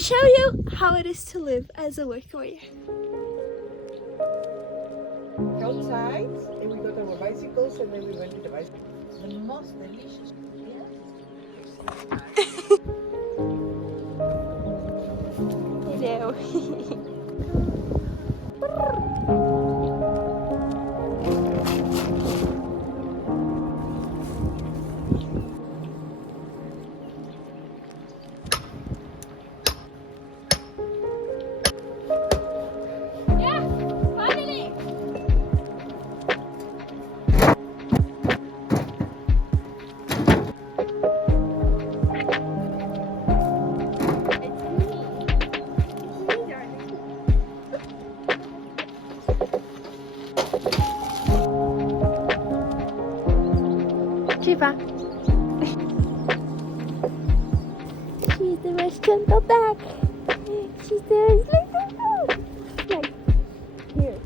show you how it is to live as a work warrior. Outside, and we got our bicycles, and then we went to the bicycle. The most delicious. Hello. Shiva. She's the most gentle back. She's the like here.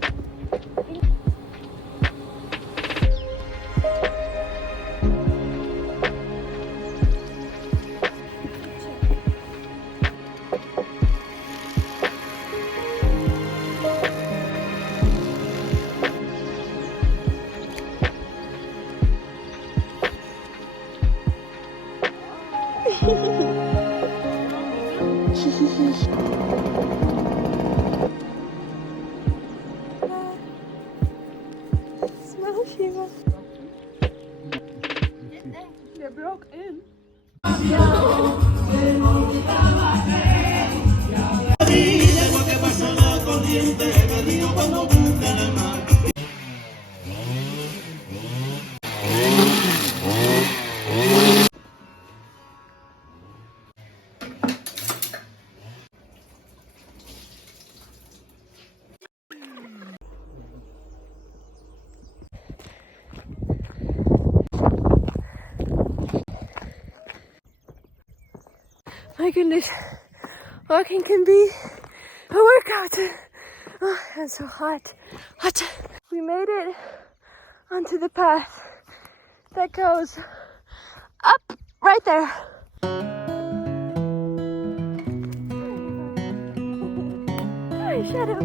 Smell Shiva. They broke in. My goodness, walking can be a workout. Oh, it's so hot. Hot. We made it onto the path that goes up right there. Hi, Shadow.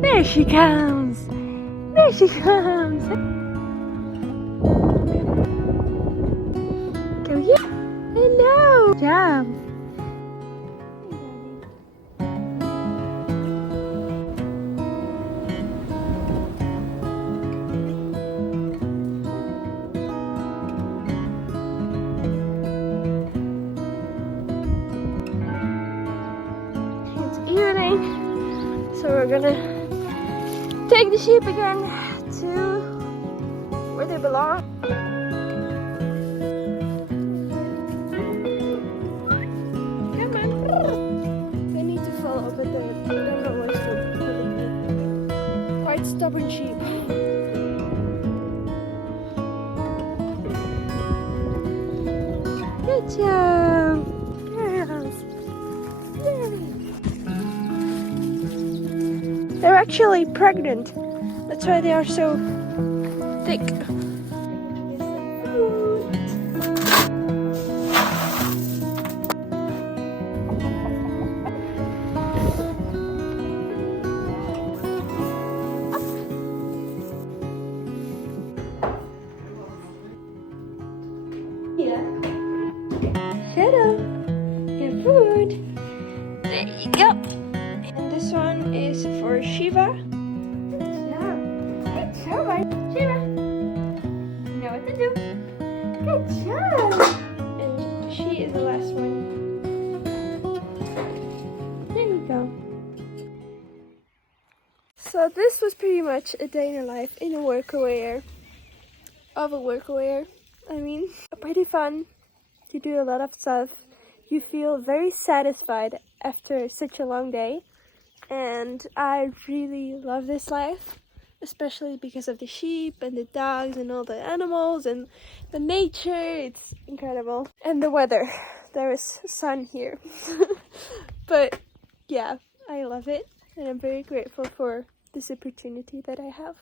There she comes. There she comes. Go here. Hello. Jump. It's evening, so we're gonna take the sheep again to where they belong. Come on. They need to follow, but they don't know what's to believe. Quite stubborn sheep. Good job. Girls. Yay. They're actually pregnant. That's why they are so thick. Yeah. Shadow, your food. There you go. And this one is for Shiva. Good job. Good job, Shiva. You know what to do. Good job. And she is the last one. There you go. So this was pretty much a day in a life in a workaway. Of a workaway. I mean, pretty fun to do a lot of stuff. You feel very satisfied after such a long day, and I really love this life, especially because of the sheep and the dogs and all the animals and the nature. It's incredible. And the weather. There is sun here. But yeah, I love it, and I'm very grateful for this opportunity that I have.